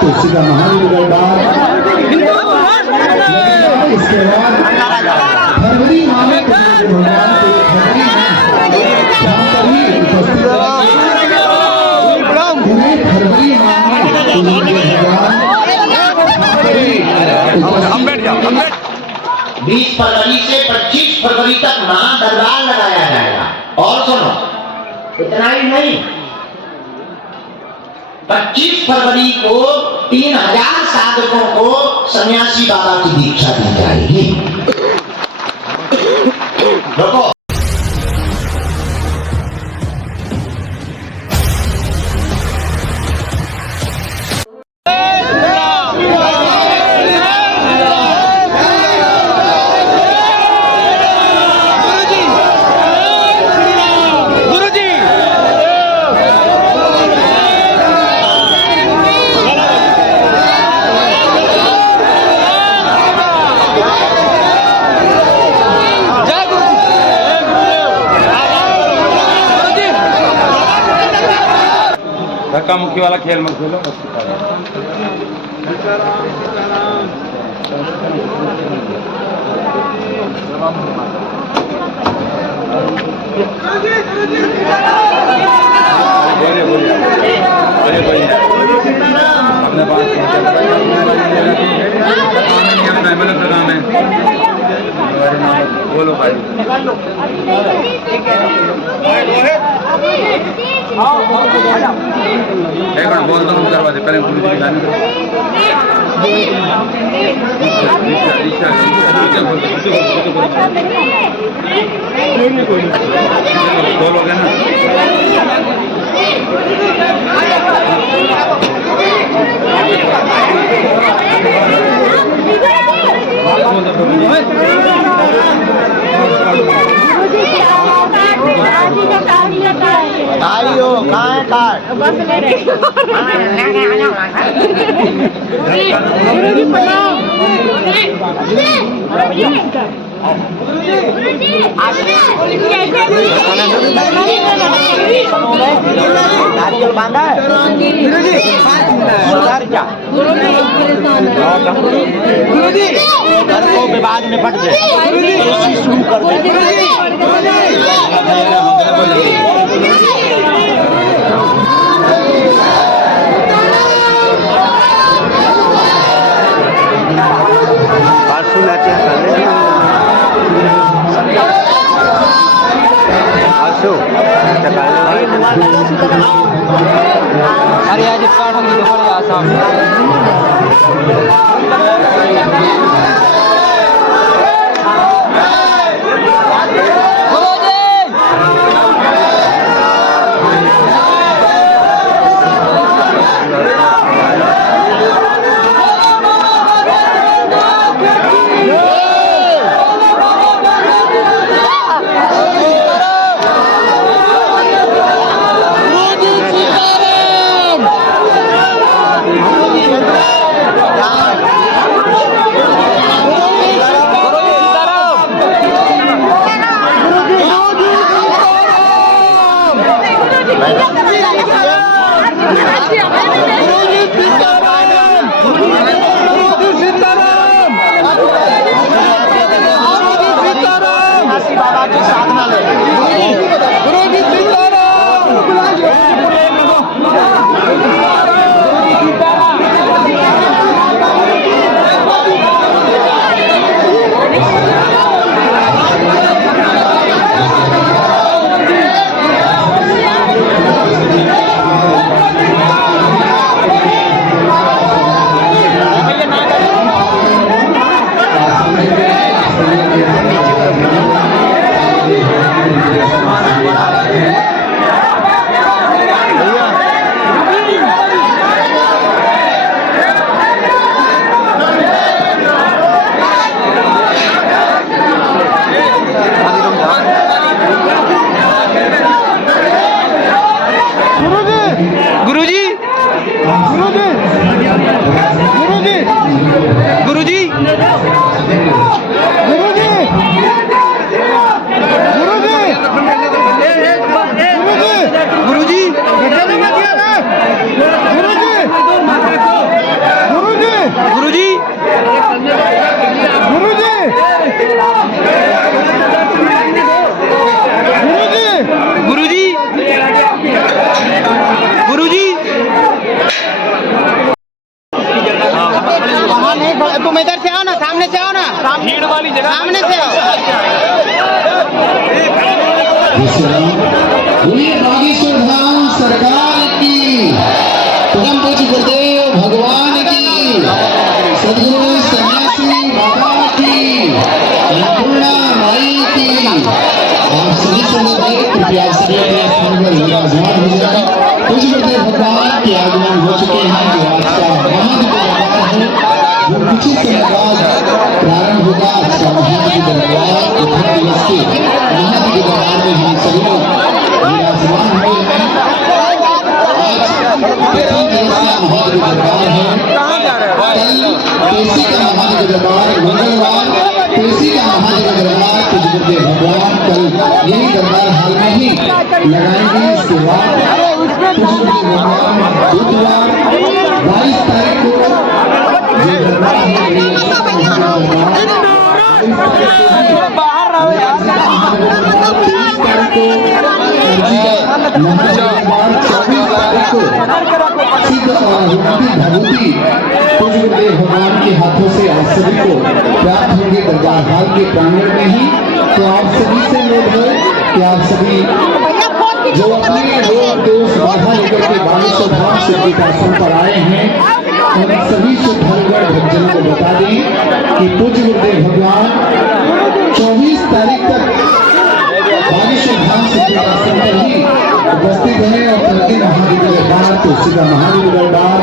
तुलसी का महावीर दरबार, इसके बाद फरवरी माह में भगवान के फरवरी में शाम तभी उपस्थित फरवरी माह में 20 फरवरी से 25 फरवरी तक महादरबार लगाया जाएगा। और सुनो, इतना ही नहीं, 25 फरवरी को 3000 साधकों को सन्यासी बाबा की दीक्षा दी जाएगी। देखो धक्का मुक्की वाला खेल मत खेलो। अपने बोलो भाई, एक बार बोल दो, करवा दे पहले गुरु जी की लाइन बोलोगे ना। आइयो कहाँ कार्ड नारियल बांधा है को विवाद में पट गए शुरू कर अरे आज काटो नहीं तो बड़ी आसाम बाबा की साधना ले बोलिए बागेश्वर धाम सरकार की, परम पूज्य गुरुदेव भगवान की, सदगुरु सन्यासी बाबा की, अन्नपूर्णा माई की। आप सभी संगत है, कृपया सभी अपने स्थान पर विराजमान हो जाए। पूज्य गुरुदेव भगवान के आगमन हो चुके हैं। जो आज का महादिव्य दरबार है वो कुछ ही समय बाद प्रारंभ होगा। आज का महादिव्य दरबार प्रथम दिवस के महादिव्य दरबार में हम सभी लोग विराजमान हुए हैं। आज प्रथम दिवस का महादिव्य दरबार है। कल पेशी का महादिव्य दरबार, मंगलवार पेशी का महादिव्य दरबार पूज्य गुरुदेव भगवान कल यही दरबार हाल में ही लगाएंगे। इसके बाद पूज्य गुरुदेव भगवान बुधवार 22 तारीख को ये दरबार सिद्ध और भगवती पूज्य गुरुदेव भगवान के हाथों से आप सभी को प्राप्त होंगे दरबार हाल के प्रांगण में ही। तो आप सभी से अनुरोध है कि आप सभी जो अपने रोग दोष बाधा लेकर के बागेश्वर धाम सिद्धिदासन पर आए हैं उन सभी श्रद्धालुगण भक्तजनों को बता दें कि पूज्य गुरुदेव भगवान 24 तारीख तक बागेश्वर धाम सिद्धिदासन पर ही उपस्थित है। और प्रतिदिन महादिव्य दरबार तुलसी का महादिव्य दरबार,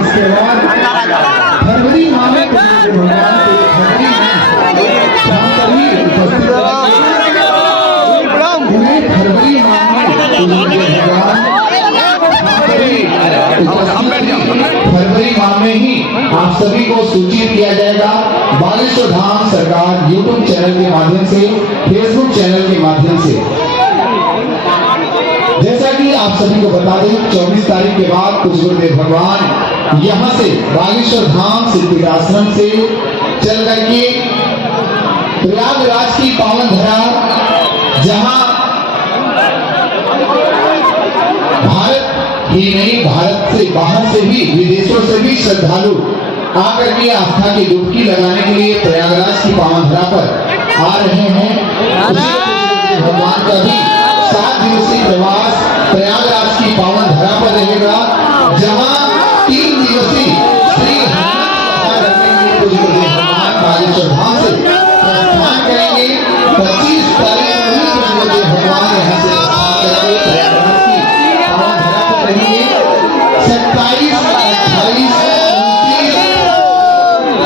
इसके बाद फरवरी माह में भगवान के फरवरी में शाम पर ही उपस्थित फरवरी माह में फरवरी माह में ही आप सभी को सूचित किया जाएगा बागेश्वर धाम सरकार यूट्यूब चैनल के माध्यम से, फेसबुक चैनल के माध्यम से। जैसा कि आप सभी को बता दें 24 तारीख के बाद पूज्य गुरुदेव भगवान यहाँ से बागेश्वर धाम सिद्धिदाश्रम से चल करके प्रयागराज की पावन धरा, जहाँ भारत ही नहीं भारत से बाहर से भी विदेशों से भी श्रद्धालु आकर के आस्था की डुबकी लगाने के लिए प्रयागराज की पावन धरा पर आ रहे हैं। भगवान का भी 7 दिवसीय प्रवास प्रयागराज की पावन धरा पर रहेगा, जहाँ 3 दिवसीय श्री भगवान बागेश्वर धाम से प्रस्थान करेंगे। 25 तारीख को भगवान यहाँ से प्रस्थान करके प्रयागराज की पावन धरा पर रहेंगे।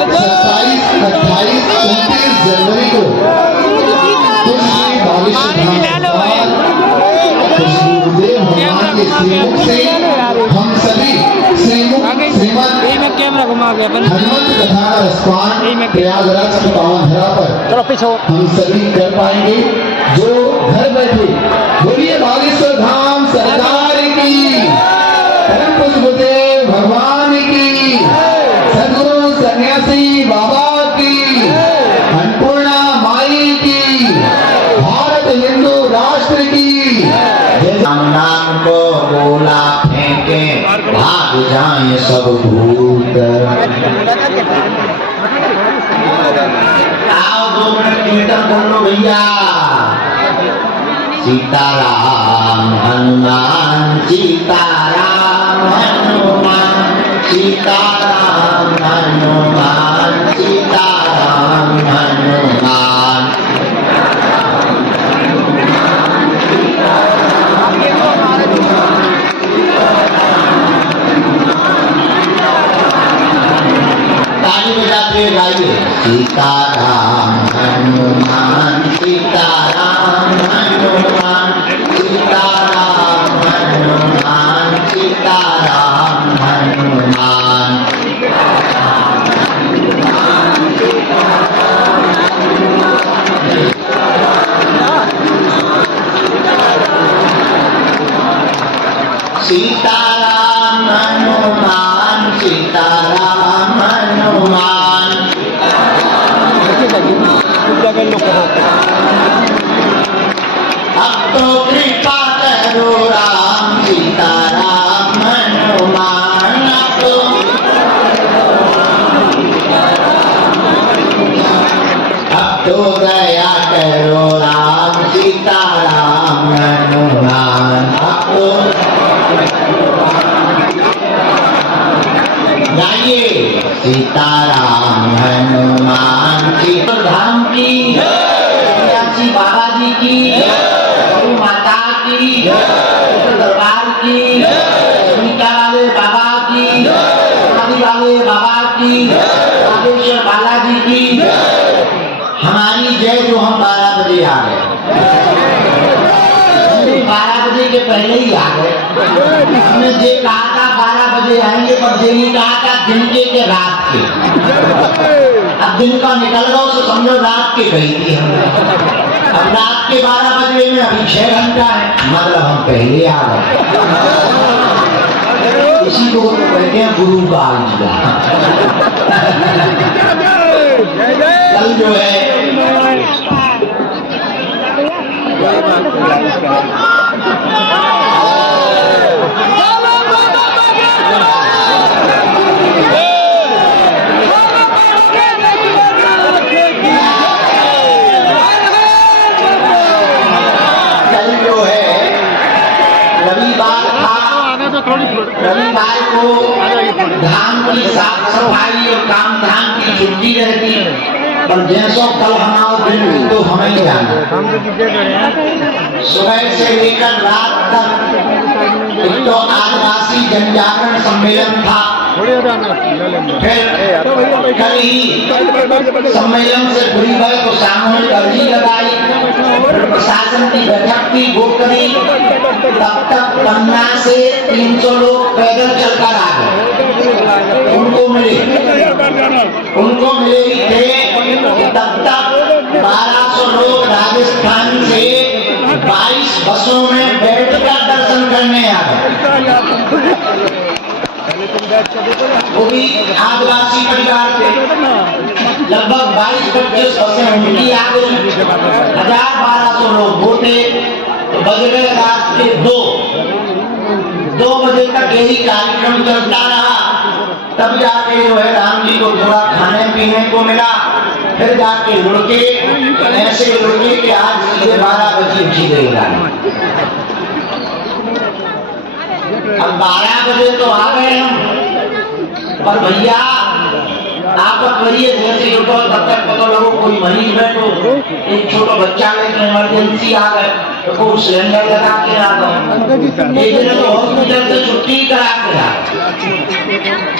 27, 28, 29 जनवरी को श्रीमुख से हम सभी श्रीमद कैमरा घुमा गया हनुमंत कथा का रसपान प्रयागराज की पावन धरा पर हम सभी कर पाएंगे। जो घर बैठे बोलिए बागेश्वर धाम सरकार की, परम पूज्य गुरुदेव भगवान की, सदगुरु सन्यासी बाबा की, अन्नपूर्णा माई की, भारत हिंदू राष्ट्र की। नाम को बोला फेंके भाग जाए सब भूत। आओ 2 मिनट कीर्तन कर लो भैया। सीताराम हनुमान, सीताराम हनुमान, सीताराम हनुमान, सीताराम हनुमान। गाइए सीताराम हनुमान, सीताराम हनुमान, सीताराम हनुमान, सीताराम हनुमान। सीताराम हनुमान, सीताराम हनुमान। अब तो कृपा करो राम, सीताराम हनुमान। अब तो दया करो राम सीता राम हनुमान। आपको गाइए सीताराम हनुमान की धाम की सन्यासी बाबा जी की गौ माता की दरबार की सुनीता वाले बाबा की आदि वाले बाबा की राजेश्वर बालाजी की हमारी जय। जो हम 12 बजे आ गए, 12 बजे के पहले ही आ गए। हमने ये कहा था 12 बजे आएंगे, पर ये नहीं कहा था दिन के रात के। अब दिन का निकल गया तो समझो रात के गई थी हमने। अब रात के 12 बजे में अभी 6 घंटा है, मतलब हम पहले आ गए। इसी को कहते हैं गुरु का आज्ञा। कल जो है रविवार को धाम की साफ सफाई और काम धाम की छुट्टी रहती है, पर जैसो कल हमारा दिन तो हमें ही जाना। सुबह से लेकर रात तक एक तो आदिवासी जनजागरण सम्मेलन था, फिर कल ही सम्मेलन से पूरी गए तो सामूहिक अर्जी लगाई, प्रशासन की बैठक की वोट करी। तब तक पन्ना से 300 लोग पैदल चलकर आ गए। उनको मिले ही थे। तब तक 1200 लोग राजस्थान से 22 बसों में बैठकर दर्शन करने आ गए। वो भी आदिवासी परिवार थे। लगभग 22-25 बसें उनकी आ गई। 1200 लोग वोटे तो बज गए रात के 2 बजे तक यही कार्यक्रम चलता रहा। तब जाके जो है राम जी को थोड़ा खाने पीने को मिला, फिर जाके लुढ़के ऐसे लुढ़के कि आज सीधे 12 बजे उठी गई गाड़ी। अब 12 बजे तो आ गए हम, पर भैया आप करिए जैसे उठो तब तक पता लगो कोई मरीज बैठो। एक छोटा बच्चा लेकर इमरजेंसी आ गए तो कोई सिलेंडर लगा के आ गए। एक दिन तो हॉस्पिटल से छुट्टी करा के आ गए।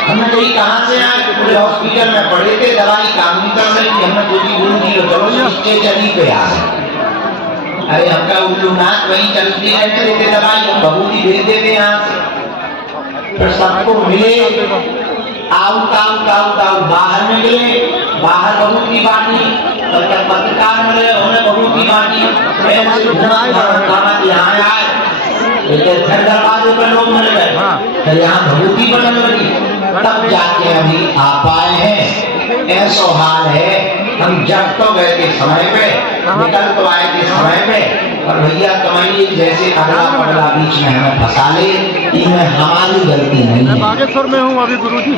हमने कोई कहाँ से आए, पूरे हॉस्पिटल में पड़े थे, दवाई काम नहीं कर रही थी। हमने कोई गुरु जी चलो स्टेशनरी पे आ गए। अरे हमका उल्लू नाक वहीं चलती रहते थे दवाई, हम बबूती भेज देते यहाँ से। फिर सबको मिले, आओ बाहर में गए, बाहर बबूती बांटी, पत्रकार मिले, उन्हें बबूती बांटी। यहाँ आए, फिर दरवाजे पर लोग मिल गए, फिर यहाँ बबूती बनने लगी। तब जाके अभी आ पाए हैं। ऐसा हाल है, हम जब तो गए थे समय पे, निकल तो आए थे समय पे, और भैया कमाइए जैसे अगला पगला बीच में हमें फंसा ले, इनमें हमारी गलती नहीं है। बागेश्वर में हूँ अभी गुरुजी।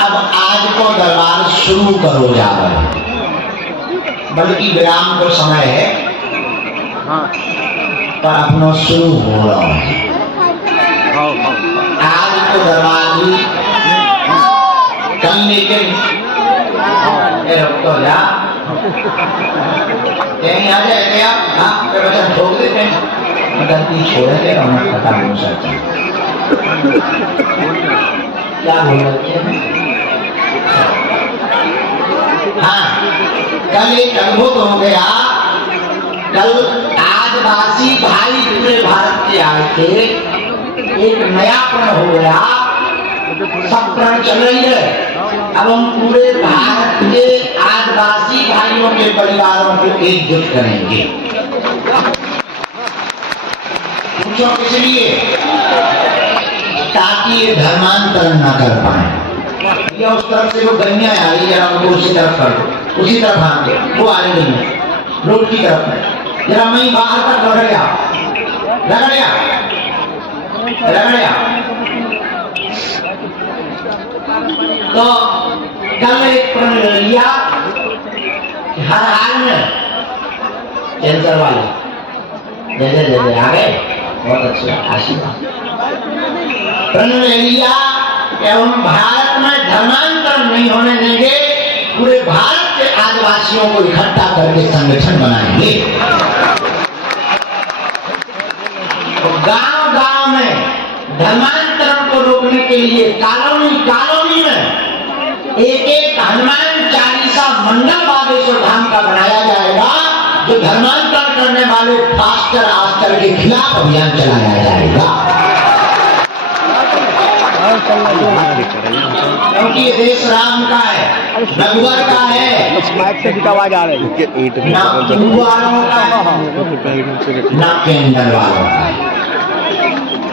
अब आज को दरबार शुरू करो जाकर, बल्कि विराम को समय है, पर अपना शुरू हो रहा है। आज तो दरबार भी कल लेकिन तो जा कहीं आ जाए क्या? हाँ वचन ठोक देते हैं, गलती छोड़े थे और पता नहीं सकता क्या बोल रहे हैं। हाँ कल एक अद्भुत हो गया। कल आदिवासी भाई पूरे भारत के आए थे, एक नया प्रण हो गया। सब प्रण चल रही है। अब हम पूरे भारत के आदिवासी भाइयों के परिवारों को एकजुट करेंगे। पूछो किस लिए? ताकि ये धर्मांतरण न कर पाए। या उस तरफ से वो गन्या आ रही है, उनको उसी तरफ कर दो, उसी तरफ आगे वो आ रही है रोड की तरफ में। जरा मैं बाहर तक रगड़िया तो कल एक प्रण लिया हर हाल में कैंसर वाले जैसे आ गए, बहुत अच्छा आशीर्वाद। प्रण लिया कि हम भारत में धर्मांतरण नहीं होने देंगे, पूरे भारत के आदिवासियों को इकट्ठा करके संगठन बनाएंगे। तो गांव-गांव में धर्मांतरण को रोकने के लिए कॉलोनी में एक हनुमान चालीसा मंडल बागेश्वर धाम का बनाया जाएगा, जो धर्मांतरण करने वाले पास्टर आस्टर के खिलाफ अभियान चलाया जाएगा। क्योंकि ये देश राम का है, रघुवर का है, आवाज आ रही है, ना हिंदू वालों का है, ना केंद्र वालों का है।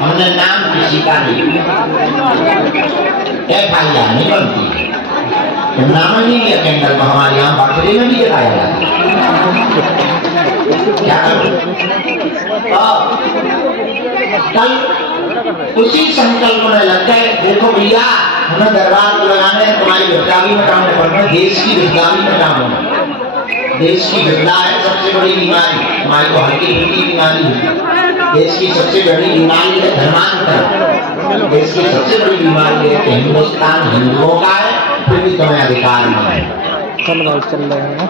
हमने नाम किसी का नहीं, FIR नहीं बनती, नाम नहीं लिया केंद्र को, हमारे यहाँ बर्थडे में भी लगाया जाता है। क्या करूं? कल उसी संकल्प में लग गए, देखो भैया हमें दरबार को लगाने, तुम्हारी गिरफ्तारी में काम करना, देश की गिरफ्तारी में काम होना। देश की गिरफ्ता है सबसे बड़ी बीमारी, हमारी को हल्की फुल्की बीमारी है। देश की सबसे बड़ी बीमारी है धर्मांतरण। देश की सबसे बड़ी बीमारी है कि हिंदुस्तान हिंदुओं का है, फिर भी तुम्हें अधिकार नहीं है। चल रहे हैं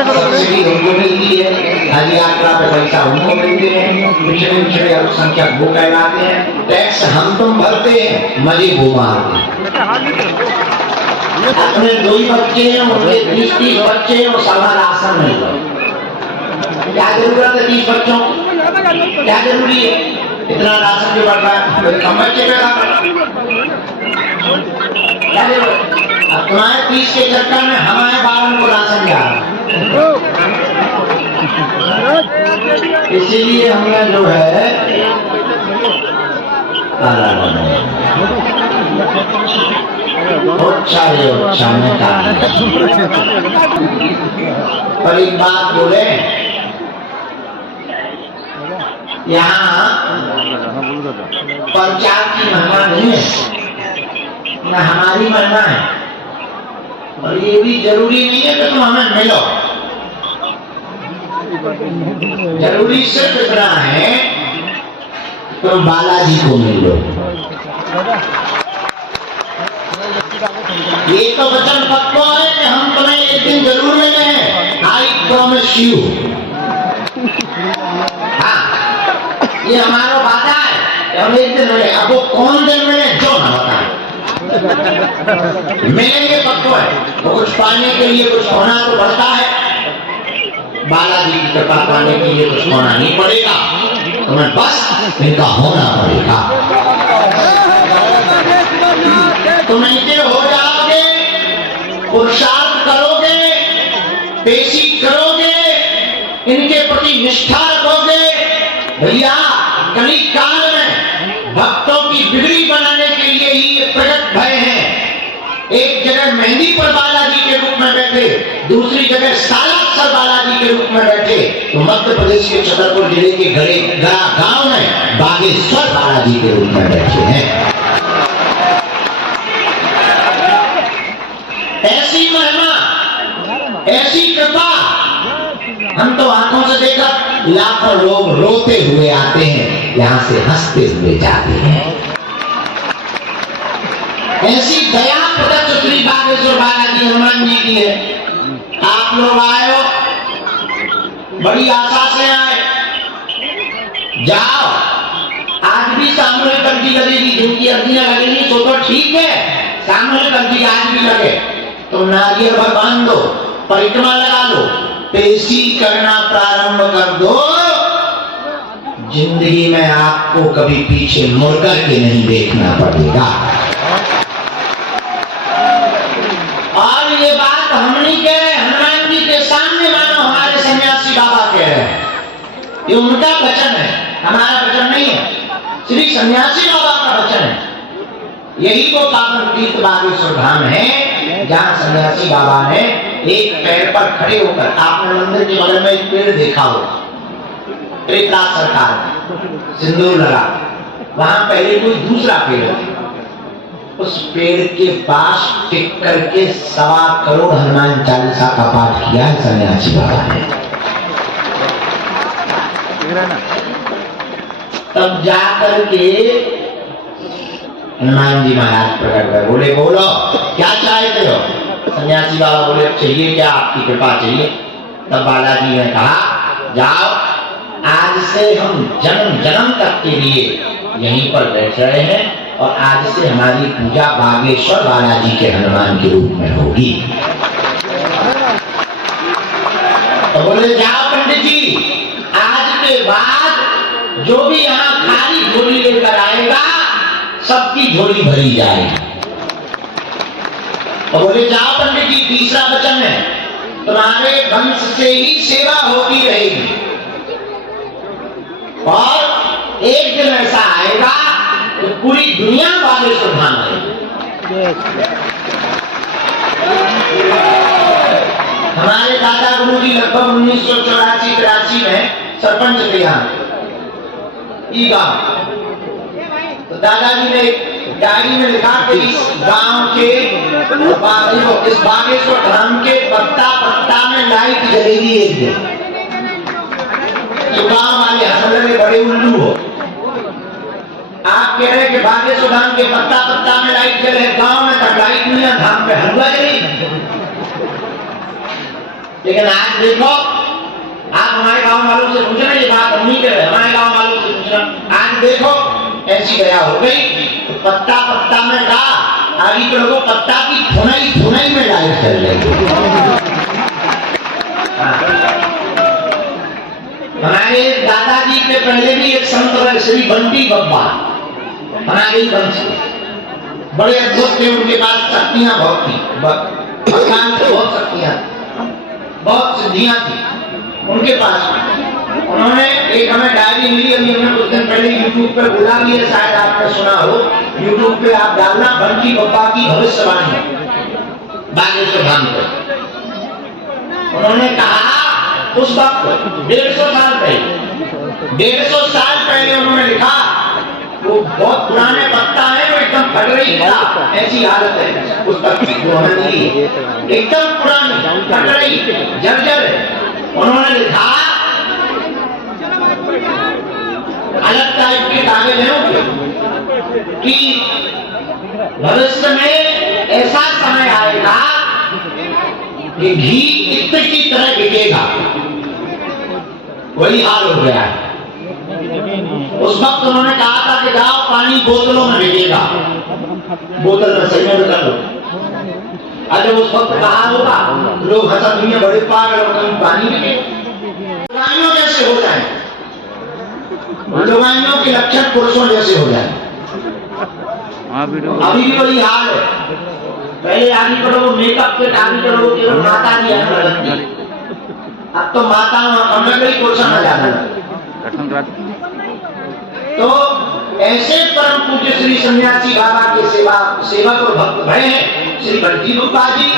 सब्सिडी उनको मिलती है, हज यात्रा पे पैसा उनको मिलते हैं, पिछड़े अल्पसंख्यक वो कहलाते हैं। टैक्स हम तुम भरते हैं, मजे वो मारते। अपने 2 ही बच्चे हैं, उनके 30 बच्चे हैं, वो सभा राशन मिल रहा। क्या जरूरत है 30 बच्चों की? क्या जरूरी है इतना राशन जो बढ़ रहा है? कम बच्चे पैदा क्या जरूरत? अब तुम्हारे 30 के चक्कर में हमारे 12 को राशन जा रहा। इसीलिए हमने जो है पर एक बात बोले, यहाँ प्रचार की महिमा नहीं है, न हमारी महिमा है, और ये भी जरूरी नहीं है कि तुम हमें मिलो। जरूरी सिर्फ इतना है तुम बालाजी को मिल लो। ये तो वचन पक्का है कि हम तुम्हें एक दिन जरूर मिले हैं, आई प्रॉमिस यू। हाँ, ये हमारा वादा है, हम एक दिन मिले। अब वो कौन दिन मिले जो ना होता मिलेंगे पक्का है। तो कुछ पाने के लिए कुछ होना तो पड़ता है, बालाजी की कृपा पाने के लिए कुछ होना नहीं पड़ेगा, तुम्हें बस इनका होना पड़ेगा। तुम इनके हो जाओगे, पुरुषार्थ करोगे, पेशी करोगे, इनके प्रति निष्ठा रखोगे। भैया कली काल में भक्तों की बिगड़ी बनाने के लिए ही ये प्रकट भय हैं। एक जगह मेहंदी पर बालाजी के रूप में बैठे, दूसरी जगह सालासर बालाजी के रूप में बैठे, तो मध्य प्रदेश के छतरपुर जिले के गड़ा गांव में बागेश्वर बालाजी के रूप में बैठे हैं। ऐसी महिमा, ऐसी कृपा, हम तो आंखों से देखा लाखों लोग रोते हुए आते हैं, यहां से हंसते हुए जाते हैं। ऐसी दया प्रदत्त श्री बागेश्वर बालाजी हनुमान जी की है। आप लोग आए हो, बड़ी आशा से आए, जाओ। आज भी सामूहिक अर्जी लगेगी, जिनकी अर्जियां लगेगी तो ठीक है, सामूहिक अर्जी आज भी लगे तो नारियल भर बांध दो, परिक्रमा लगा लो, पेशी करना प्रारंभ कर दो। जिंदगी में आपको कभी पीछे मुड़कर के नहीं देखना पड़ेगा। और ये बात हम नहीं कह रहे, हनुमान जी के सामने मानो हमारे सन्यासी बाबा कह रहे हैं, ये उनका वचन है, हमारा वचन नहीं है, श्री सन्यासी बाबा का वचन है। यही वो पावन तीर्थ बागेश्वर धाम है जहाँ सन्यासी बाबा ने एक पैर पर खड़े होकर, आपने मंदिर के बगल में एक पेड़ देखा हो, सरकार सिंदूर लगा, वहां पहले कोई दूसरा पेड़ था, उस पेड़ के पास टिक करके 1.25 करोड़ हनुमान चालीसा का पाठ किया है सन्यासी बाबा ने। तब जाकर के हनुमान जी महाराज प्रकट हुए, बोले बोलो क्या चाहते हो? सन्यासी बाबा बोले चाहिए क्या, आपकी कृपा चाहिए। तब बालाजी ने कहा जाओ, आज से हम जन्म जन्म तक के लिए यहीं पर बैठ रहे हैं और आज से हमारी पूजा बागेश्वर बालाजी के हनुमान के रूप में होगी। तो बोले जाओ पंडित जी, आज के बाद जो भी यहाँ खाली झोली लेकर आएगा सबकी झोली भरी जाएगी। तो बोले जाओ पंडित जी, तीसरा वचन है तुम्हारे वंश से ही सेवा होती रहेगी और एक दिन ऐसा आएगा तो पूरी दुनिया बागेश्वर धाम आएगी। हमारे दादा गुरु जी लगभग 1984-83 में सरपंच थे यहाँ गांव। तो दादाजी ने डायरी में लिखा कि इस गांव के इस बागेश्वर धाम के पत्ता पत्ता में लाइट जलेगी एक दिन। तो गांव वाले हंसने लगे, बड़े उल्लू हो, आप कह रहे कि बागेश्वर धाम के पत्ता पत्ता में लाइट जले, गांव में तक लाइट नहीं है, धाम पे हलवा जलेगी। लेकिन आज देखो, आप हमारे गांव वालों से पूछना, ये बात हम नहीं कह रहे, हमारे गांव वालों से पूछना, आज देखो ऐसी दया हो गई तो पत्ता पत्ता में का आगे लोगों पत्ता की धुनाई धुनाई में लाइट चल रही। हमारे दादाजी के पहले भी एक संत रहे श्री बंटी बब्बा, हमारे वंश बड़े अद्भुत थे, उनके पास शक्तियां बहुत थी, भगवान की बहुत शक्तियां, बहुत सिद्धियां थी उनके पास। उन्होंने एक हमें डायरी मिली, अभी हमने कुछ दिन पहले यूट्यूब पर बुला लिया, शायद आपने सुना हो, यूट्यूब पे आप डालना बंटी बब्बा की भविष्यवाणी बागेश्वर धाम पर। उन्होंने कहा उस वक्त 150 साल पहले उन्होंने लिखा, वो बहुत पुराने पत्ता है, वो एकदम फट रही था, ऐसी हालत है उस वक्त जो हमें मिली, एकदम पुरानी फट रही जर्जर है। उन्होंने लिखा अलग टाइप के कागज हैं कि भविष्य में ऐसा समय आएगा कि घी इत्र की तरह बिकेगा, वही हाल हो गया है। उस वक्त उन्होंने कहा था कि जाओ पानी बोतलों में बिकेगा, बोतल में सही में बिका लो। अगर उस वक्त कहा होगा लोग हंसा दुनिया बड़े पागल और कहीं पानी बिके, दवाइयों जैसे हो जाए, दवाइयों के लक्षण पुरुषों जैसे हो जाए। अभी भी वही हाल है, पहले आगे करो मेकअप के आगे करो केवल माता जी आने लगती, अब तो माता हमने कई पुरुष में जाना। तो ऐसे परम पूज्य श्री सन्यासी बाबा के सेवक और भक्त भय हैं श्री बंटी बब्बा जी,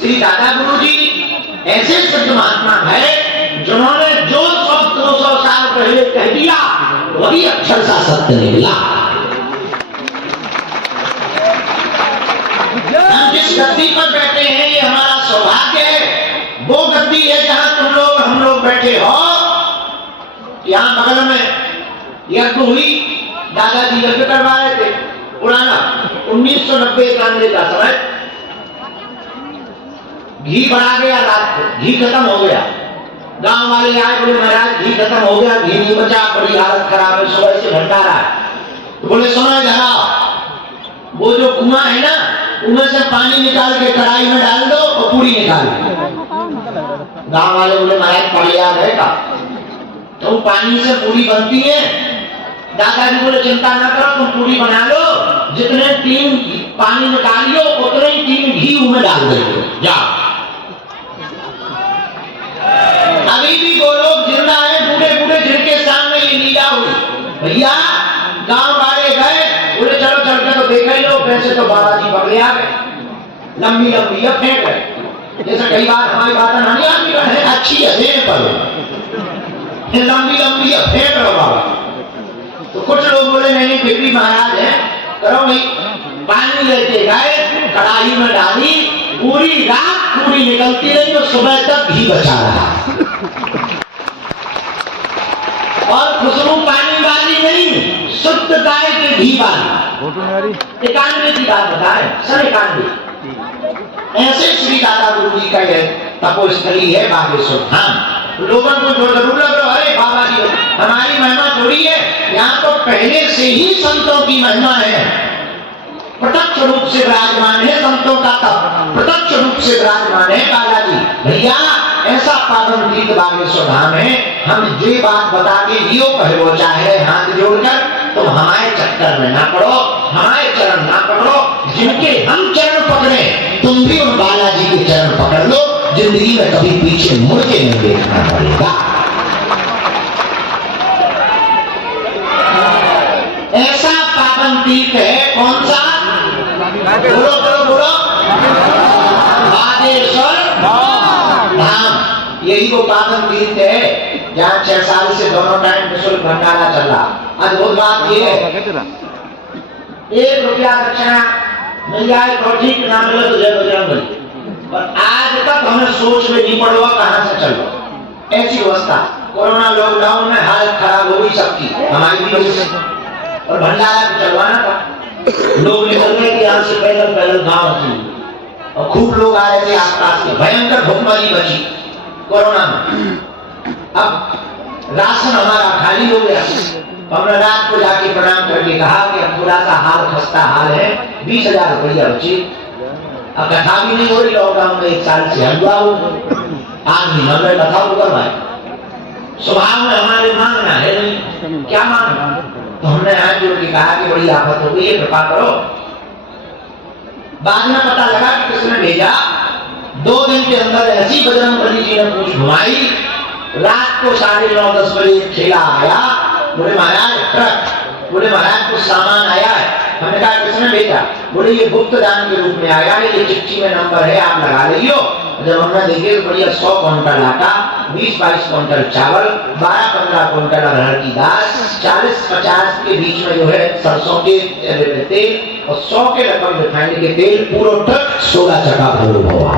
श्री दादा गुरु जी, ऐसे सत्य महात्मा है जिन्होंने जो 100-200 साल पहले कह दिया वही अक्षर सा सत्य निकला। हम जिस गद्दी पर बैठे हैं ये हमारा सौभाग्य है, वो गद्दी है जहां तुम लोग हम लोग बैठे हो। यहाँ बगल में यज्ञ हुई, दादाजी यज्ञ करवा रहे थे, पुराना 1990-91 का समय, घी बढ़ा गया, रात को घी खत्म हो गया, गांव वाले आए, बोले महाराज घी खत्म हो गया, घी नहीं बचा, बड़ी हालत खराब है, सुबह से भंडारा है। तो बोले सुनो जरा, वो जो कुआं है ना, कुएं से पानी निकाल के कढ़ाई में डाल दो और पूरी निकाल दो। गांव वाले बोले महाराज पड़ याद है का, तो पानी से पूरी बनती है। दादाजी बोले चिंता न करो, तुम पूरी बना लो, जितने 3 पानी निकालियो उतने ही 3 घी में डाल दो, जाओ। अभी भी वो लोग जिंदा है, बूढ़े बूढ़े जिनके सामने ये लीला हुई, भैया गांव वाले गए, बोले चलो चल के तो देखा ही लो, वैसे तो बाबा जी पकड़े आ गए, लंबी लंबी अब फेंक गए, जैसे कई बार हमारी बात नहीं आती है, अच्छी है पर लंबी लंबी अब फेंक लो बाबा। तो कुछ लोग बोले नहीं फिर भी महाराज है, करो भाई, पानी लेके गए, कढ़ाई में डाली, पूरी रात पूरी निकलती रही और सुबह तक घी बचा रहा। और खुशबू पानी वाली नहीं, शुद्ध गाय के घी वाली। 91 की बात बताए, 91 ऐसे श्री दादा गुरु जी का यह तपोस्थली है बागेश्वर धाम। लोगों को जो जरूर लग रहा है, अरे बाबा जी हमारी महिमा थोड़ी है, यहाँ तो पहले से ही संतों की महिमा है, प्रत्यक्ष रूप से विराजमान है संतों का तप, प्रत्यक्ष रूप से विराजमान है बालाजी। भैया ऐसा पावन तीर्थ बागेश्वर धाम है, हम जो बात बता के जियो कहो चाहे हाथ जोड़कर, तुम हमारे चक्कर में ना पड़ो, हमारे चरण ना पकड़ो, जिनके हम चरण पकड़े तुम भी उन बालाजी के चरण पकड़ लो, जिंदगी में कभी पीछे मुड़ के नहीं देखना पड़ेगा। ऐसा पावन तीर्थ है, कौन सा? बोलो बोलो बोलो, बागेश्वर धाम। यही वो पावन तीर्थ है जहाँ 6 साल से दोनों टाइम निःशुल्क भंडारा चल रहा। अद्भुत बात ये है, 1 रुपया दक्षिणा मिल जाए तो ठीक, ना मिले तो जय बजरंगबली। और आज तक हमें सोच में नहीं पड़वा कहां से चलो, ऐसी अवस्था। कोरोना लॉकडाउन में हालत खराब हो गई सबकी, हमारी भी हो। और भंडारा भी चलवाना था, लोग निकल गए कि यहाँ से पैदल गांव की, और खूब लोग आ रहे थे आसपास के। भयंकर भुखमरी बची कोरोना में। अब राशन हमारा खाली हो गया, हमने रात को जाके प्रणाम करके कहा कि अब थोड़ा सा हाल खस्ता हाल है, 20,000 रुपया बची। अब कथा भी नहीं हो रही लॉकडाउन में, 1 साल से हलवा हो, आज भी हमने कथा को करवाई। स्वभाव में हमारे मांगना है नहीं, क्या मांगना? तो हमने हाथ जोड़ के कहा कि बड़ी आफत हो गई है, कृपा करो। बाद में पता लगा कि किसने भेजा, 2 दिन के अंदर ऐसी बजरंगबली जी ने पूछ घुमाई। रात को 9:30-10 बजे ठेला आया, बोले महाराज ट्रक, बोले महाराज कुछ सामान आया है। हमने कहा किसने भेजा? बोले ये गुप्त दान के रूप में आया है, ये चिट्ठी में नंबर है, आप लगा लीजिए। जब हमने देखे तो बढ़िया 100 क्विंटल आटा, 20-22 क्विंटल चावल, 12-15 क्विंटल अरहर की दाल, 40-50 के बीच में जो है सरसों के तेल और 100 के रकम रिफाइंड के तेल, पूरा ट्रक 16 चक्का भर हुआ।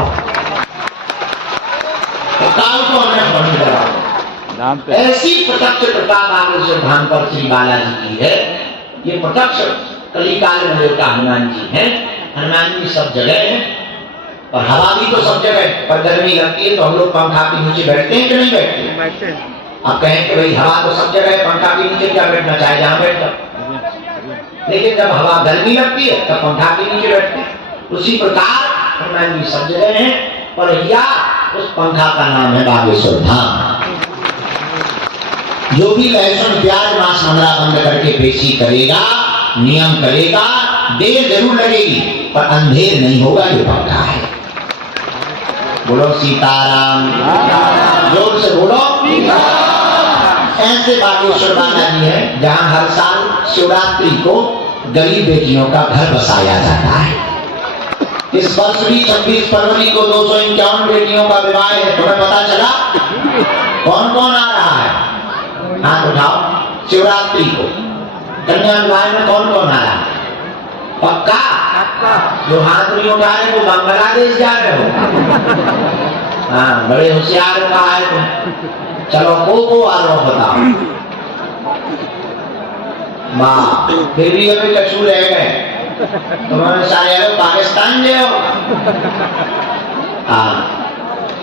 काल को हमने बंद करा। ऐसी प्रत्यक्ष कृपा बागेश्वर धाम पर श्री बालाजी की है। ये प्रत्यक्ष कलिकाल में देवता हनुमान जी हैं। हनुमान जी सब जगह हैं और हवा भी तो सब जगह, पर गर्मी लगती है तो हम लोग पंखा के नीचे बैठते हैं कि नहीं बैठते? आप कहें कि भाई हवा तो सब जगह है, पंखा के नीचे क्या बैठना, चाहे जहां बैठ जाओ। लेकिन जब हवा गर्मी लगती है तब पंखा के नीचे बैठते हैं। उसी प्रकार हनुमान जी सब जगह हैं, पर या उस पंखा का नाम है बागेश्वर धाम। जो भी लहसुन प्याज मांस मंगरा बंद करके पेशी करेगा, नियम करेगा, देर जरूर लगेगी पर अंधेर नहीं होगा, ये पक्का है। बोलो सीताराम, जोर से बोलो। ऐसे बागेश्वर बालाजी है जहां हर साल शिवरात्रि को गरीब बेटियों का घर बसाया जाता है। इस वर्ष भी 26 फरवरी को 251 बेटियों का विवाह है। तुम्हें पता चला? कौन कौन आ रहा है? हाथ उठाओ। शिवरात्रि को कन्या विवाह में कौन कौन आ रहा है? पक्का? जो हाथ नहीं उठा रहे वो बांग्लादेश जा रहे हो। हाँ, बड़े होशियार कहा है तुम। चलो को आ रहा हो बताओ। वाह, फिर भी अभी कछू रह गए। तुम्हारे सारे लोग पाकिस्तान गए हो।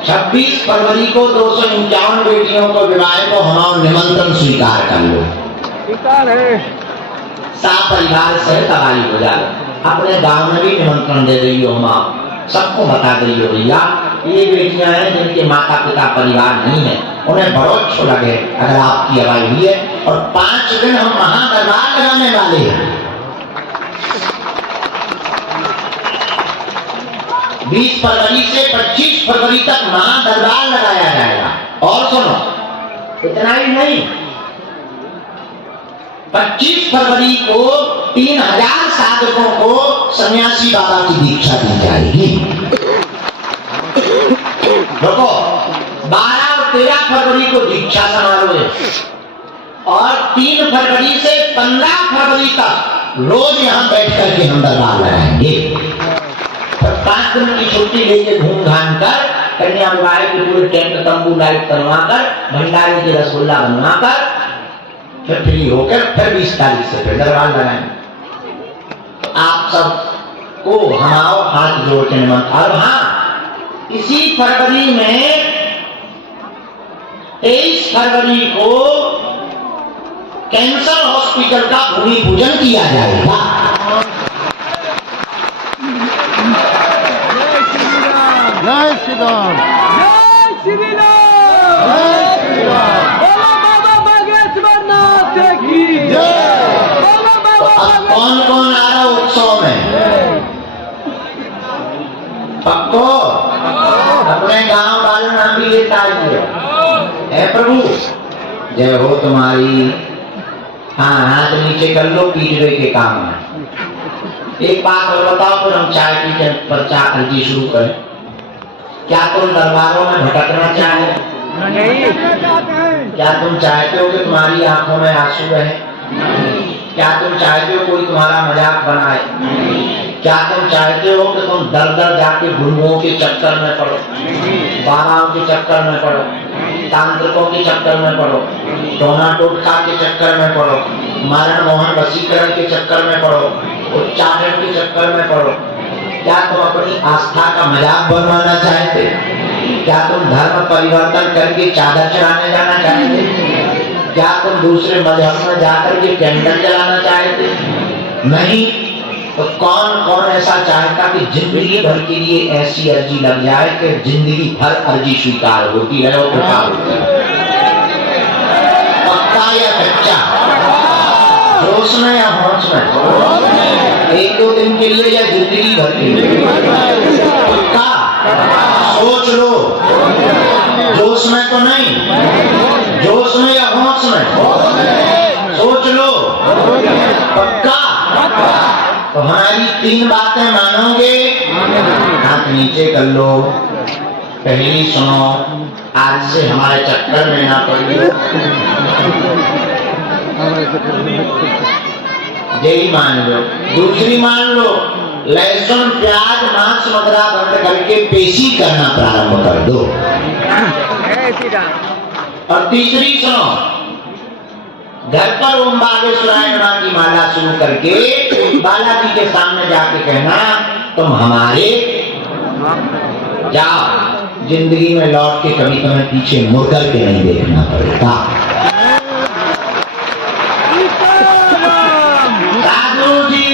26 फरवरी को 251 बेटियों को विवाह को हमारा निमंत्रण स्वीकार कर लो। स्वीकार है। सात परिवार से तबाही हो जाए। अपने गांव में भी निमंत्रण दे रही हो, हम सबको बता रही हो भैया ये बेटियां हैं जिनके माता पिता परिवार नहीं है, उन्हें बहुत अच्छा लगे अगर आपकी आवाज हुई है। और 5 दिन हम महादरबार लगाने वाले हैं। 20 फरवरी से 25 फरवरी तक महादरबार लगाया जाएगा। और सुनो, इतना ही नहीं, 25 फरवरी को 3000 साधकों को सन्यासी बाबा की दीक्षा दी जाएगी। देखो, 12 और 13 फरवरी को दीक्षा समारोह है और 3 फरवरी से 15 फरवरी तक रोज यहाँ बैठ करके हम दरबार लगाएंगे। 5 दिन की छुट्टी लेके घूम घाम कर कन्या विवाह के पूरे टेंट तंबू लाइट करवा कर भंडारी के रसगुल्ला बनवा कर फिर फ्री होकर फिर 20 तारीख से फिर दरबार लगाएंगे। आप सब को हमारा हाथ जोड़ के नमन। और हाँ, इसी फरवरी में 23 फरवरी को कैंसर हॉस्पिटल का भूमि पूजन किया जाएगा। जय श्री राम, जय श्री राम, जय श्री राम। बोलो बाबा बागेश्वरनाथ की जय। बोलो तो बाबा अब कौन कौन आ रहा उत्सव में? पक्को अपने गांव वालों नाम भी लेता है प्रभु। जय हो तुम्हारी। हाँ, हाथ नीचे कर लो, पीछे के काम है। एक बात और बताओ, फिर हम चाय पी के पर्चा अर्जी शुरू करें। क्या तुम दरबारों में भटकना चाहे? क्या तुम चाहते हो कि तुम्हारी आंखों में आंसू रहे? क्या तुम चाहते हो कोई तुम्हारा मजाक बनाए? क्या तुम चाहते हो कि तुम दर दर जाके गुरुओं के चक्कर में पड़ो, बाबाओं के चक्कर में पड़ो, तांत्रिकों के चक्कर में पड़ो, टोना टोटका के चक्कर में पड़ो, मारण मोहन वशीकरण के चक्कर में पड़ो, उच्चारण के चक्कर में पड़ो? क्या तुम अपनी आस्था का मजाक बनवाना चाहते? क्या तुम धर्म परिवर्तन करके चादर चढ़ाने जाना चाहते? क्या तुम दूसरे मजहब में जाकर के कैंडल जलाना चाहते? नहीं। तो कौन कौन ऐसा चाहता कि जिंदगी भर के लिए ऐसी अर्जी लग जाए कि जिंदगी भर अर्जी स्वीकार होती है और कृपा होती है? पक्का या कच्चा? जोश में या होश में? 1-2 दिन के लिए या जिंदगी भर के लिए? पक्का? सोच लो। जोश में तो नहीं, जोश में या होश में? सोच लो। पक्का? तो हमारी 3 बातें मानोगे? हाथ नीचे कर लो। पहली सुनो, आज से हमारे चक्कर में ना पड़िए। यही मान लो। दूसरी मान लो, लहसुन प्याज मांस मदिरा बंद करके पेशी करना प्रारंभ कर दो। और तीसरी सुनो, घर पर ओम बागेश्वराय नमः की माला शुरू करके बालाजी के सामने जाके कहना, तुम हमारे। जाओ, जिंदगी में लौट के कभी तुम्हें पीछे मुड़ करके नहीं देखना पड़ेगा। साधु जी,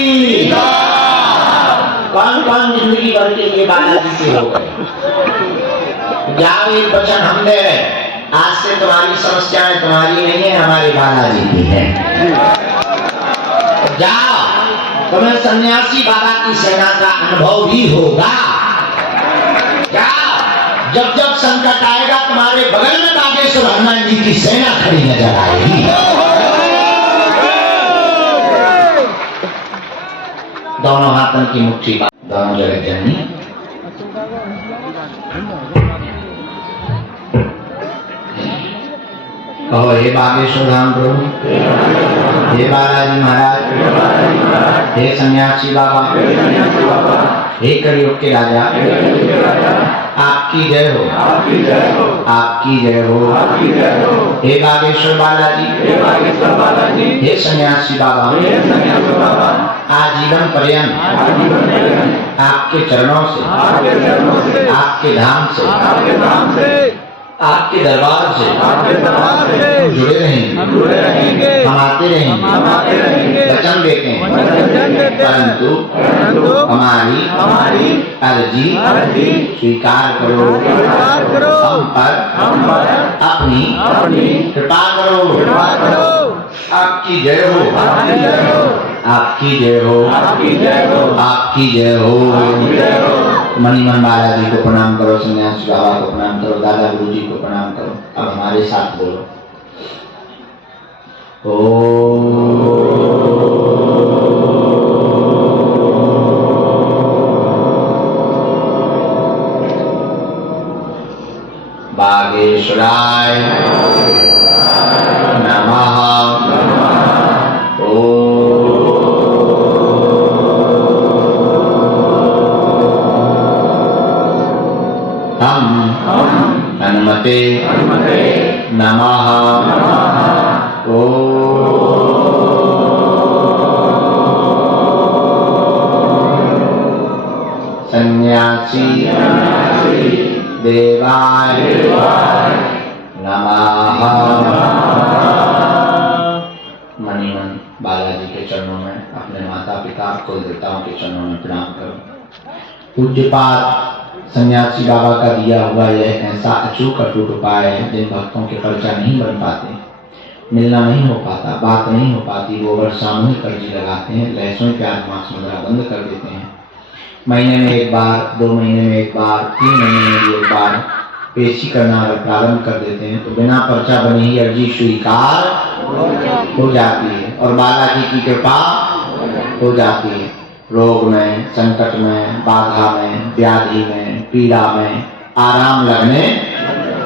कौन कौन जिंदगी भर के लिए बालाजी के हो गए? जाओ, एक वचन हम दे रहे, आज से तुम्हारी समस्याएं तुम्हारी नहीं है, हमारे बालाजी की है। जाओ, तुम्हें सन्यासी बाबा की सेना का अनुभव भी होगा। जाओ, जब जब संकट आएगा तुम्हारे बगल में बागेश्वर हनुमान जी की सेना खड़ी नजर आएगी। दोनों हाथों की मुट्ठी, दोनों जगह जननी। कहो, हे बागेश्वर धाम प्रभु, हे बालाजी महाराज, हे सन्यासी बाबा, हे कलियुग के राजा, आपकी जय हो, आपकी जय हो। हे बागेश्वर बालाजी, हे सन्यासी बाबा, आजीवन पर्यंत आपके चरणों से, आपके धाम से, आपके दरबार से जुड़े रहेंगे, हम आते रहेंगे, वचन देते हैं, परंतु हमारी अर्जी स्वीकार करो, हम पर अपनी कृपा करो। आपकी जय हो, आपकी जय हो, आपकी जय हो। मणिमन बालाजी को प्रणाम करो, सन्यासी बाबा को प्रणाम करो, दादा गुरु जी को प्रणाम करो। अब हमारे साथ बोलो, बागेश्वराय नमः। ओम हनुमते नमः। सन्यासी देवाय नमः। मणिमन बालाजी के चरणों में, अपने माता पिता कुल देवताओं के चरणों में प्रणाम करो। पूज्यपाद सन्यासी बाबा का दिया हुआ यह ऐसा अचूक अटूट उपाय है जिन भक्तों के खर्चा नहीं बन पाते, मिलना नहीं हो पाता, बात नहीं हो पाती, वो अगर सामूहिक अर्जी लगाते हैं, लहसुन प्याज मांस मुद्रा बंद कर देते हैं, महीने में एक बार, 2 महीने में एक बार, 3 महीने में भी एक बार पेशी करना अगर प्रारंभ कर देते हैं तो बिना पर्चा बने ही अर्जी स्वीकार हो जाती है और बालाजी की कृपा हो जाती है। रोग में, संकट में, बाधा में, व्याधि में, पीड़ा में आराम लगने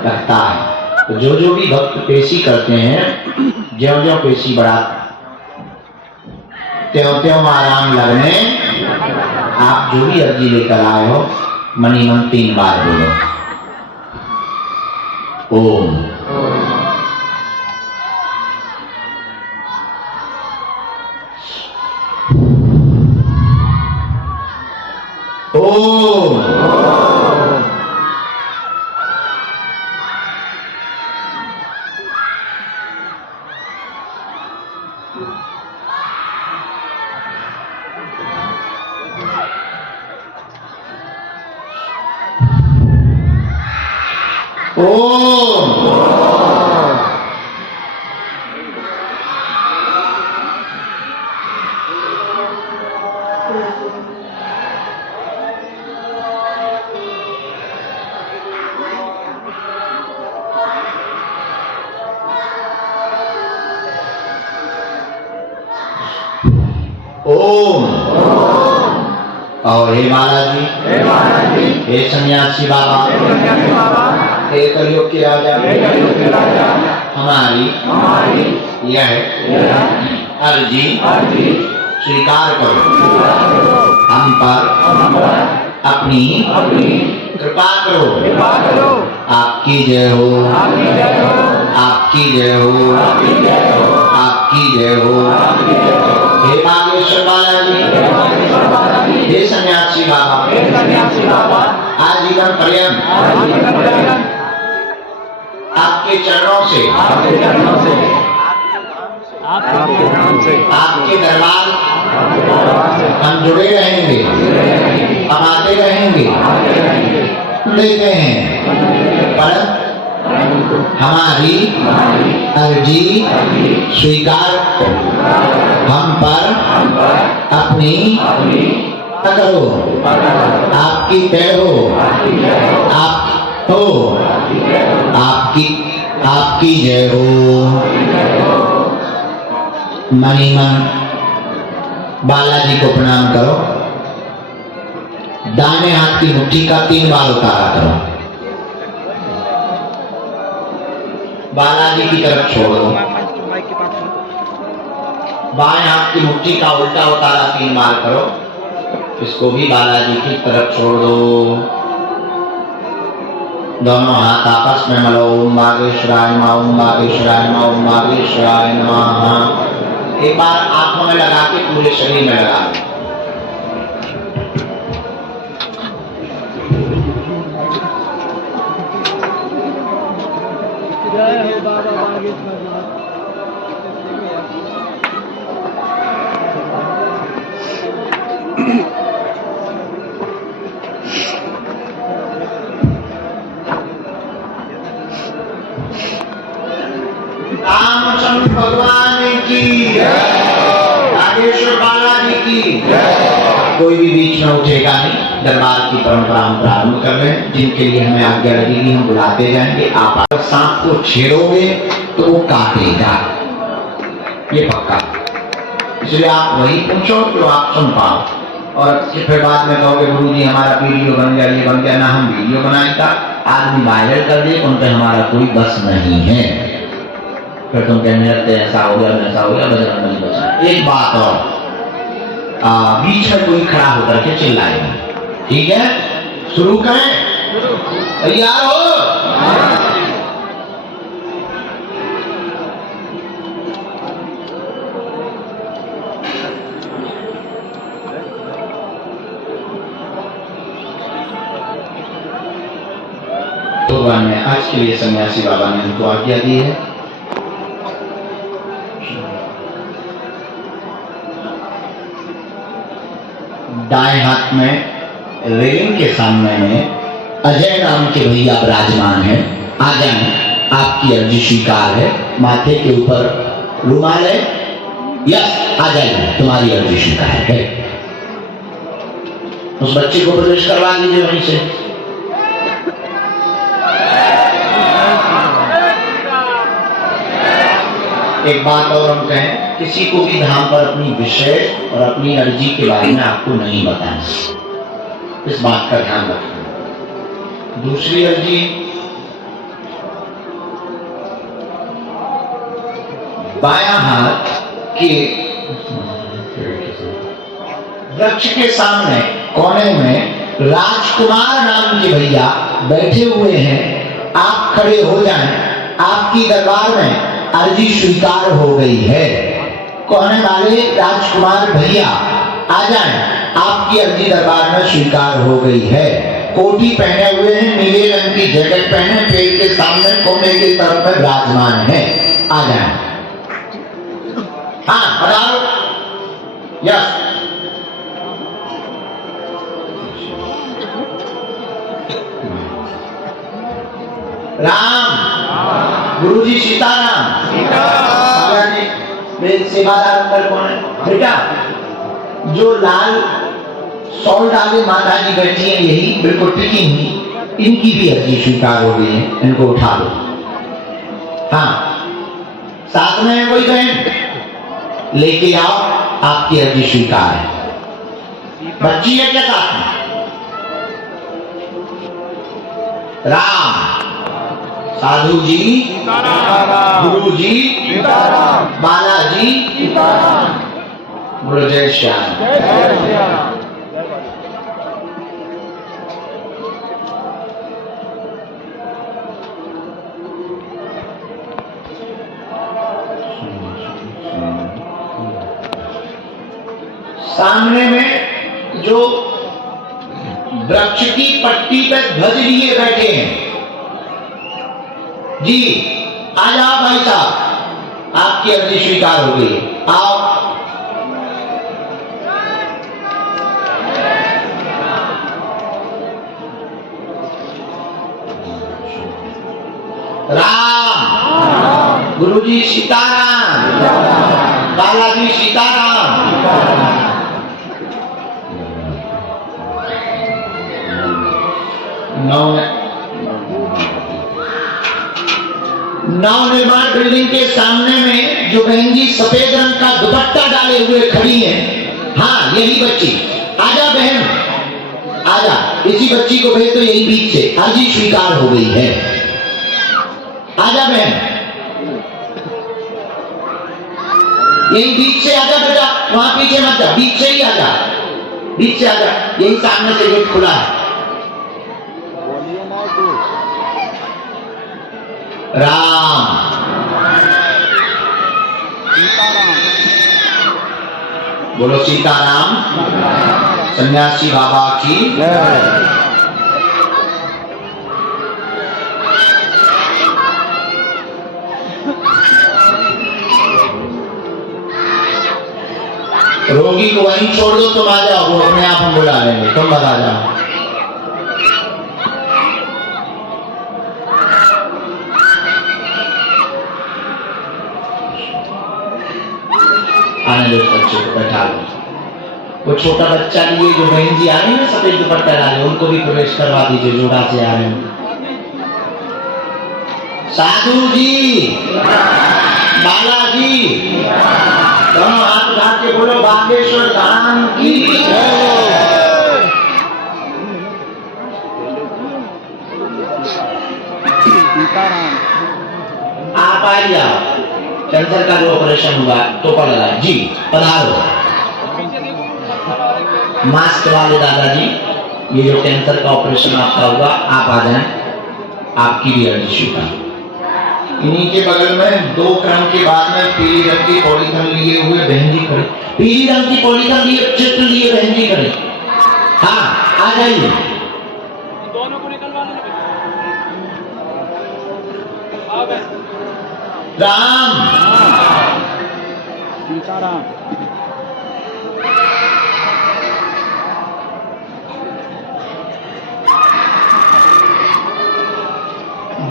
लगता है। तो जो जो भी भक्त पेशी करते हैं, ज्यों ज्यों पेशी बढ़ाते त्यों त्यों आराम लगने। आप जो भी अर्जी लेकर आए हो, मनी मन 3 बार बोलो ओम। ओम। ओम। और हे बालाजी, हे सन्यासी बाबा, हे कलयुग के राजा, हमारी यह अर्जी स्वीकार करो। हम पर अपनी कृपा करो। आपकी जय हो, आपकी जय हो, आपकी जय हो। हे बागेश्वर बालाजी, हे सन्यासी बाबा, आजीवन पर्यंत आपके चरणों से, आपके दरबार हम जुड़े रहेंगे, हम आते रहेंगे, लेते हैं। पर हमारी अर्जी स्वीकार हम पर अपनी करो। आपकी जय हो, आप हो, आपकी जय हो। मनी मन बालाजी को प्रणाम करो। दाहिने हाथ की मुट्ठी का 3 बार उतारा करो। बालाजी की तरफ छोड़ दो। बाएं हाथ की मुट्ठी का उल्टा उतारा 3 बार करो। इसको भी बालाजी की तरफ छोड़ दो। दोनों हाथ आपस में मिलो। ओम बागेश्वराय नमः, ओम बागेश्वराय नमः, ओम बागेश्वराय नमः। एक बार आंखों में लगा के पूरे शरीर में लगा दो। जय हो बाबा बागेश्वरनाथ। रामचंद्र भगवान की बागेश्वर बालाजी की। कोई भी बीच में उठेगा नहीं। दरबार की परंपरा हम प्रारंभ कर रहे हैं। जिनके लिए हमें आज्ञा लगेगी हम बुलाते जाएंगे। आप सांप को छेड़ोगे तो वो काटेगा, ये पक्का। इसलिए आप वही पूछो जो आप सुन पाओ। और फिर बाद में कहोगे गुरुजी हमारा वीडियो बन गया, ये बन गया ना। हम वीडियो बनाएगा, आदमी वायरल कर दे, उन पर हमारा कोई बस नहीं है। फिर तुम कहने लगते ऐसा हो गया, ऐसा हो गया, बजरंग बली बचा। एक बात और, बीच में कोई खड़ा होकर के चिल्लाएगा। ठीक है, शुरू करें? तैयार हो? भगवान ने आज के लिए सन्यासी बाबा ने उनको आज्ञा दी है। दाएं हाथ में रेलिंग के सामने में अजय नाम के भैया विराजमान है। आ जाए, आपकी अर्जी स्वीकार है। माथे के ऊपर रुमाल है। यस, आ जाइए, तुम्हारी अर्जी स्वीकार है। उस बच्चे को प्रवेश करवा दीजिए वहीं से। एक बात और हम कहें, किसी को भी धाम पर अपनी विषय और अपनी अर्जी के बारे में आपको नहीं बताना, इस बात का ध्यान रखना। दूसरी अर्जी, बायां हाथ के वृक्ष के सामने कोने में राजकुमार नाम के भैया बैठे हुए हैं। आप खड़े हो जाएं, आपकी दरबार में अर्जी स्वीकार हो गई है। कोने वाले राजकुमार भैया आ जाएं, आपकी अर्जी दरबार में स्वीकार हो गई है। कोटी पहने हुए हैं, नीले रंग की जैकेट पहने, पेड़ के सामने कोने की तरफ में विराजमान है। आ जाएं। हाँ, बताओ। यस, राम, गुरुजी सीताराम। मेरे सेवादार अंदर कौन है बेटा? जो लाल सॉल डाले माता जी बैठी है, यही बिल्कुल टिकी हुई, इनकी भी अर्जी स्वीकार हो गई है। इनको उठा लो। हाँ, साथ में है कोई बहन? लेके आओ, आपकी अर्जी स्वीकार है। बच्ची है क्या साथ में? राम, साधु जी, गुरु जी, बालाजी, बोलो जय श्याम। सामने में जो वृक्ष की पट्टी पे ध्वज लिए बैठे हैं जी, आ जाओ भाई साहब, आपकी अर्जी स्वीकार हो गई। आओ। राम, गुरुजी सीताराम, बालाजी सीताराम। नव निर्माण बिल्डिंग के सामने में जो बहन जी सफेद रंग का दुपट्टा डाले हुए खड़ी हैं, हाँ यही बच्ची। आजा बहन, आजा। इसी बच्ची को भेज तो यही बीच से अर्जी स्वीकार हो गई है। आजा बहन, यही बीच से आजा बेटा, वहां पीछे मत जा, बीच से ही आजा, बीच से आजा। यही सामने से गेट खुला है। राम, बोलो सीताराम। सन्यासी बाबा की रोगी को वहीं छोड़ दो, तुम आ जाओ, वो अपने आप हम बुला लेंगे, तुम बता जाओ। आने दो बच्चे को, बैठा लो। वो छोटा बच्चा लिए जो बहन जी आ रही है सफेद दुपट्टा डाले, उनको भी प्रवेश करवा दीजिए, जोड़ा से आ रहे हैं। साधु जी, बालाजी, दोनों हाथ उठा के बोलो बागेश्वर धाम की। आप आइए, कैंसर का जो ऑपरेशन हुआ तो पड़ रहा है जी, पधारो। मास्क वाले दादाजी, ये जो कैंसर का ऑपरेशन आपका हुआ, आप आ जाएं, आपकी भी अर्जी स्वीकार। इन्हीं के बगल में 2 क्रम के बाद में पीली रंग की पॉलीथीन लिए हुए बहन जी खड़े, पीली रंग की पॉलीथीन लिए, चित्र लिए बहन जी खड़े। हाँ, आ जाइए। राम सीताराम।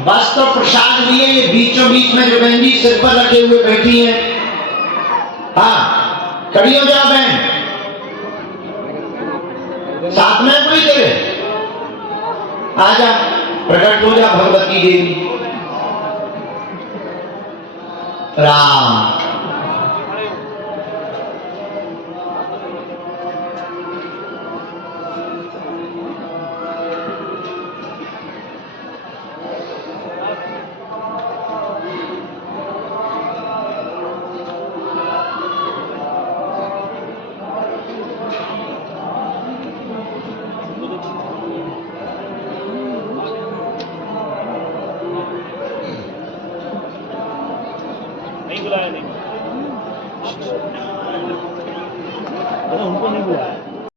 बस तो प्रसाद मिले, ये बीचों बीच में जो बहन जी सिर पर रखे हुए बैठी हैं, हाँ खड़ी हो जाओ बहन, साथ में कोई तेरे आजा, प्रकट हो जा भगवती देवी। राम नहीं बुलाया, नहीं उनको नहीं बुलाया।